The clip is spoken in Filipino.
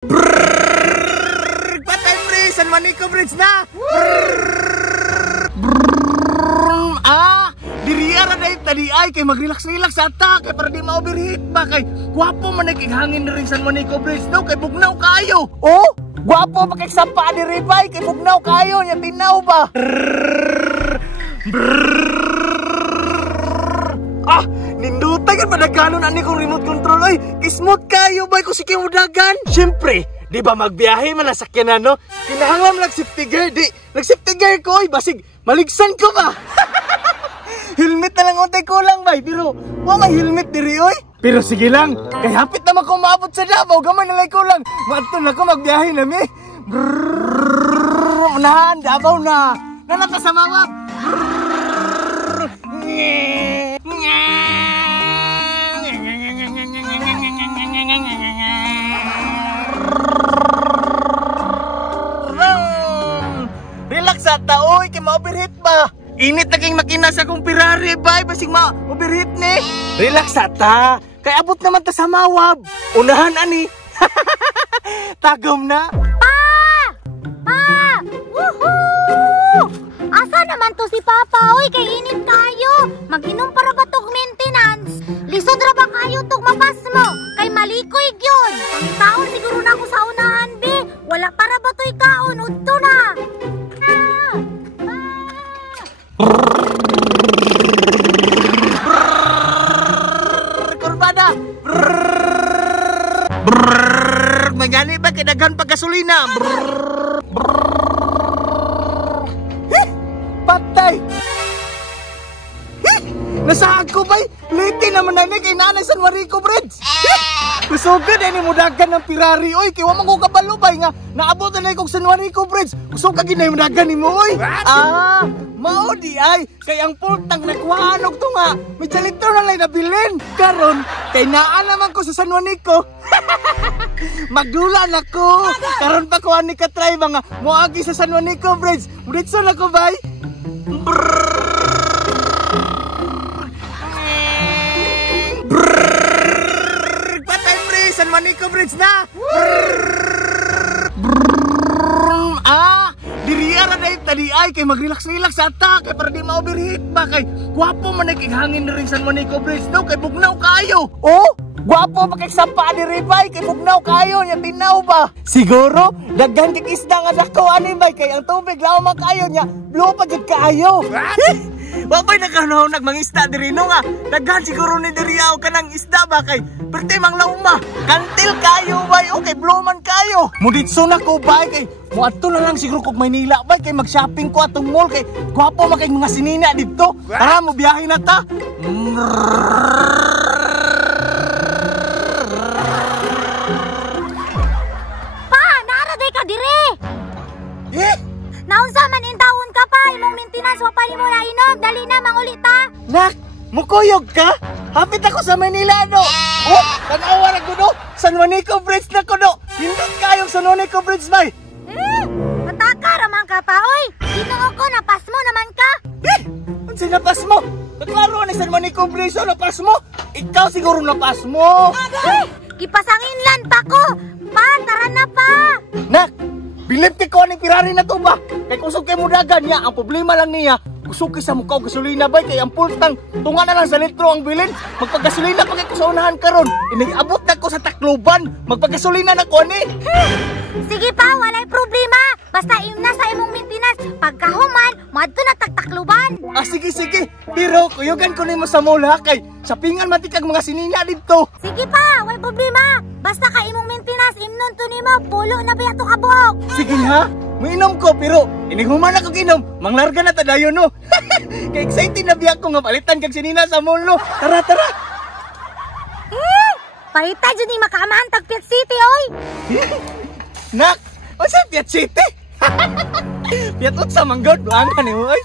Brrrr! Patay pre! San Juanico Bridge na! Brrrr! Diriara na yung tadi ay kay mag-relax-relax ata kay para di ma-overheat ba kay guwapo man ay hangin na rin San Juanico Bridge no kay bugnaw kayo. Oh! Guwapo pa kay sampa di ribay kay bugnaw kayo yung tinaw ba? Brrrr! Brrrr! Nindutay kan padaganon ani kong remote control ay smooth kayo bay ko sige mudagan. Syempre, di ba magbiyahe man nasakyanan no? Kinahanglan nag-safety gear di. Nag-safety gear ko ay basig maligsan ko ba? Helmet na lang untay ko lang bay pero wa may helmet diri oy. Pero sige lang, kay hapit naman ko maabot sa Davao, gamay na lang ko lang. Maadto na ko magbiyahe na mi. Brrrr! Unahan, Davao na. Nanata sa mga. Relax ata oy, kay ma-overheat ba? Init na kayong makina sa kong Ferrari, bay. Basig ma-overheat ni. Relax ata. Kay abot naman ta sa mawab. Unahan, ani. Tagom na. Pa! Woohoo! Asa naman to si Papa? Uy, kay init kayo. Mag-inom para ba tog maintenance? Lisod ra ba kayo tog mapas mo? Kay malikoy yun. Ang taon siguro na ako sa unahan, be. Wala para ba to'y kaon? Udto na. Kurbada. Brrrr. Magani ba kidagan paggasolina? Brrrr. Patay. Nasaan ko ba'y? Liti naman na kay Nanay San Juanico Bridge. Kusugod ni mudagan ng Ferrari. Oy, kiwa man ko kabalo bay nga. Naabot na kong San Juanico Bridge. Kusog ka ginay mudagan ni mo oy. Mao di ay. Kay ang pultang nagwanog to nga. May chalito na lang nabilin. Karon, kay naan naman ko sa San Juanico. Magdulan ako. Karon pa ko ani ka try mga moagi sa San Juanico Bridge. Muritso na ko bay. San Juanico Bridge na! Diriara na yung tadi ay kay mag-relax-relax ata kay para di ma-overheat ba kay guwapo man ay hangin na rin San Juanico Bridge no kay bugnaw kayo. Oh! Guwapo pa kay sampa di ribay kay bugnaw kayo yung tinaw ba? Siguro, daghan kay isda nga dako ani bay kay ang tubig lao man kayo niya blow pa jud kaayo. Wapay nakanaw nagmangisda diri no nga. Daghan siguro ni diri aw kanang isda ba kay perti mang lauma. Kantil kayo bay okay blow man kayo. Muditso na ko bay kay moadto na lang siguro kog Maynila bay kay mag-shopping ko atong mall kay gwapo man kay mga sinina didto. Tara mo biyahe na ta. Pa, naraday ka dire. Naunsa man intawon ka pa, imong maintenance wa pa nimo na inom, dali na mangulita. Nak, mukuyog ka? Hapit ako sa Manila no. Oh, tanawa ra kuno. San Juanico Bridge na kuno. Hindot kayong San Juanico Bridge bay. Mataka raman ka pa, oy. Ginoo ko napas mo naman ka. Unsa napas mo? Kaklaro ni San Juanico Bridge napas mo? Ikaw siguro napas mo. Kipasanginlan pa ko. Pa, tara na pa. Nak, bilib kay ko aning Ferrari na to ba? Kay kusog kay mudagan niya, ang problema lang niya, kusog kay sa mukha og gasolina bay kay ang pultang tunga na lang sa litro ang bilin. Magpagasolina pa kay ko sa unahan karon. Inabot na ko sa Tacloban. Magpagasolina na ko ni. Sige pa, walay problema. Basta imna sa imong maintenance. Pagkahuman, madto na tagtakluban. Sige sige. Pero kuyugan ko nimo sa mall ha kay sa pingan matikag mga sinina dito. Sige pa, way problema. Basta ka imong maintenance, imnon to nimo, pulo na ba yato kabok. Sige ha. Mainom ko pero inighuman ako ginom. Manglarga na ta dayon no. Kay excited na biya ko nga palitan kag sinina sa mall no. Tara tara. Paita jud ni makaamahan tag Piat City oy. Nak, unsa Piat City? Piat ut sa manggod, buangan ni oy.